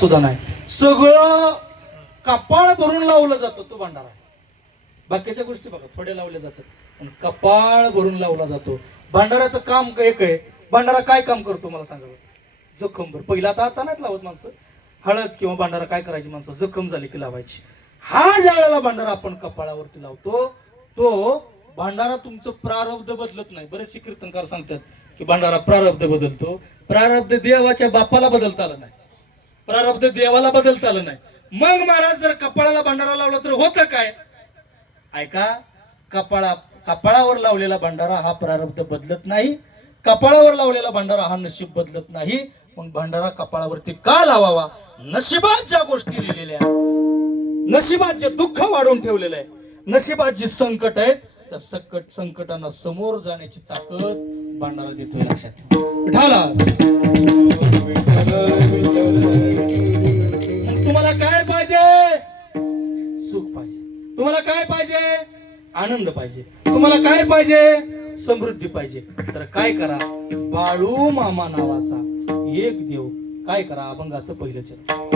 सुद्धा नाही. सगळं कपाळ भरून लावलं जातं तो भंडारा. बाकीच्या गोष्टी बघा थोड्या लावल्या जातात पण कपाळ भरून लावला जातो. भंडाराचं काम एक आहे. भंडारा काय काम करतो मला सांगा. जखमभर पहिला आता नाहीत लावत माणसं. हळद किंवा भंडारा काय करायची माणसं जखम झाली की लावायची. हा ज्या वेळेला भंडारा आपण कपाळावरती लावतो तो भंडारा तुमचं प्रारब्ध बदलत नाही. बरेचसे कीर्तनकार सांगतात की भंडारा प्रारब्ध बदलतो. प्रारब्ध देवाच्या बापाला बदलता आलं नाही. प्रारब्ध देवाला बदलता आलं नाही. मग महाराज जर कपाळाला भंडारा लावला तर होतं काय ऐका. कपाळावर लावलेला भंडारा हा प्रारब्ध बदलत नाही. कपाळावर लावलेला भंडारा हा नशीब बदलत नाही. मग भंडारा कपाळावरती का लावावा. नशिबात ज्या गोष्टी लिहिलेल्या नशिबात जे दुःख वाढून ठेवलेलं आहे नशिबात जी संकट आहेत त्या संकटांना समोर जाण्याची ताकद भंडारा देतोय. लक्षात ठेवा. तुम्हाला काय पाहिजे. सुख पाहिजे. तुम्हाला काय पाहिजे. आनंद पाहिजे. तुम्हाला काय पाहिजे. समृद्धी पाहिजे. तर काय करा. बाळू मामा नावाचा एक देव काय करा. अभंगाचं पहिलं चरण